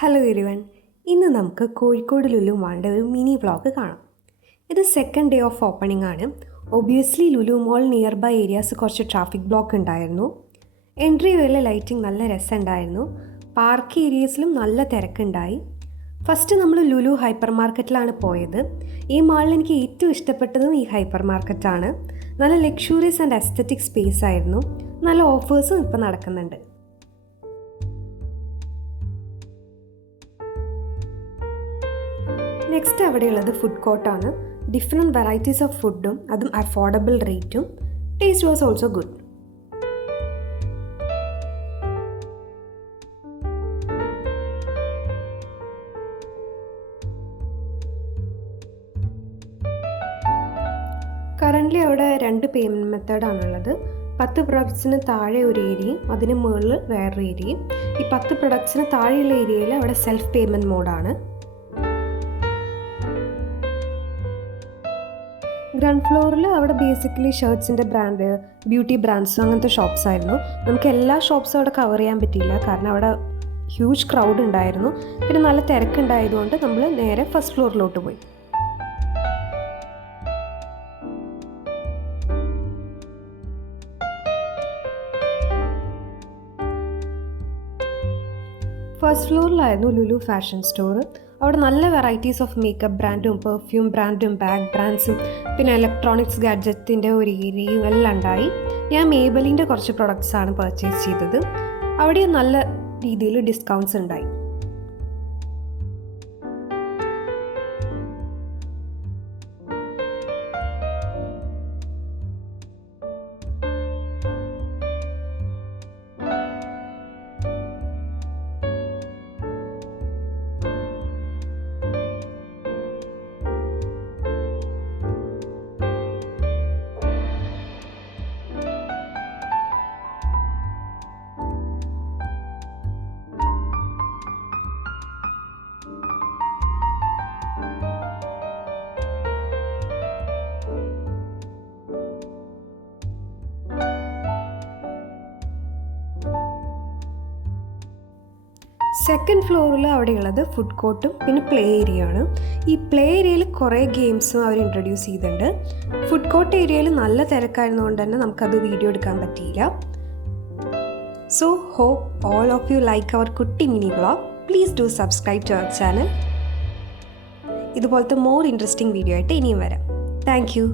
Hello everyone, ഇന്ന് നമുക്ക് കോഴിക്കോട് ലുലു മാളിൻ്റെ ഒരു മിനി വ്ളോഗ് കാണാം. ഇത് സെക്കൻഡ് ഡേ ഓഫ് ഓപ്പണിംഗ് ആണ്. Obviously Lulu mall nearby areas കുറച്ച് ട്രാഫിക് ബ്ലോക്ക് ഉണ്ടായിരുന്നു. എൻട്രി വേയിലെ ലൈറ്റിംഗ് നല്ല രസമുണ്ടായിരുന്നു. പാർക്ക് ഏരിയസിലും നല്ല തിരക്കുണ്ടായി. ഫസ്റ്റ് നമ്മൾ ലുലു ഹൈപ്പർ മാർക്കറ്റിലാണ് പോയത്. ഈ മാളിൽ എനിക്ക് ഏറ്റവും ഇഷ്ടപ്പെട്ടതും ഈ ഹൈപ്പർ മാർക്കറ്റാണ്. നല്ല ലക്ഷൂറിയസ് ആൻഡ് എസ്തറ്റിക് സ്പേസ് ആയിരുന്നു. നല്ല ഓഫേഴ്സും ഇപ്പോൾ നടക്കുന്നുണ്ട്. നെക്സ്റ്റ് അവിടെയുള്ളത് ഫുഡ് കോർട്ടാണ്. ഡിഫറെൻറ്റ് വെറൈറ്റീസ് ഓഫ് ഫുഡും അതും അഫോർഡബിൾ റേറ്റും. Taste was also good. Currently അവിടെ 2 പേയ്മെൻറ്റ് മെത്തേഡാണുള്ളത്. 10 പ്രൊഡക്ട്സിന് താഴെ ഒരു ഏരിയയും അതിന് മുകളിൽ വേറൊരു ഏരിയയും. ഈ 10 പ്രൊഡക്ട്സിന് താഴെയുള്ള ഏരിയയിൽ അവിടെ സെൽഫ് പേയ്മെൻറ്റ് മോഡാണ്. ഗ്രൗണ്ട് ഫ്ലോറിൽ അവിടെ ബേസിക്കലി ഷർട്ട്സിൻ്റെ ബ്രാൻഡ്, ബ്യൂട്ടി ബ്രാൻഡ്സും അങ്ങനത്തെ ഷോപ്സ് ആയിരുന്നു. നമുക്ക് എല്ലാ ഷോപ്സും അവിടെ കവർ ചെയ്യാൻ പറ്റിയില്ല, കാരണം അവിടെ ഹ്യൂജ് ക്രൗഡ് ഉണ്ടായിരുന്നു. പിന്നെ നല്ല തിരക്കുണ്ടായതുകൊണ്ട് നമ്മൾ നേരെ ഫസ്റ്റ് ഫ്ലോറിലോട്ട് പോയി. ഫസ്റ്റ് ഫ്ലോറിലായിരുന്നു ലുലു ഫാഷൻ സ്റ്റോർ. അവിടെ നല്ല വെറൈറ്റീസ് ഓഫ് മേക്കപ്പ് ബ്രാൻഡും പെർഫ്യൂം ബ്രാൻഡും ബാഗ് ബ്രാൻഡ്സും പിന്നെ ഇലക്ട്രോണിക്സ് ഗാഡ്ജറ്റിൻ്റെ ഒരു ഏരിയയും എല്ലാം ഉണ്ടായി. ഞാൻ മേബലിൻ്റെ കുറച്ച് പ്രൊഡക്ട്സാണ് പർച്ചേസ് ചെയ്തത്. അവിടെ നല്ല രീതിയിൽ ഡിസ്കൗണ്ട്സ് ഉണ്ടായി. സെക്കൻഡ് ഫ്ലോറിൽ അവിടെയുള്ളത് ഫുഡ് കോർട്ടും പിന്നെ പ്ലേ ഏരിയ ആണ്. ഈ പ്ലേ ഏരിയയിൽ കുറേ ഗെയിംസും അവർ ഇൻട്രൊഡ്യൂസ് ചെയ്തിട്ടുണ്ട്. ഫുഡ് കോർട്ട് ഏരിയയിൽ നല്ല തിരക്കായിരുന്നുകൊണ്ട് തന്നെ നമുക്കത് വീഡിയോ എടുക്കാൻ പറ്റിയില്ല. So hope all of you like our കുട്ടി mini vlog. Please do subscribe to our channel. ഇതുപോലത്തെ മോർ ഇൻട്രസ്റ്റിംഗ് വീഡിയോ ആയിട്ട് ഇനിയും വരാം. Thank U.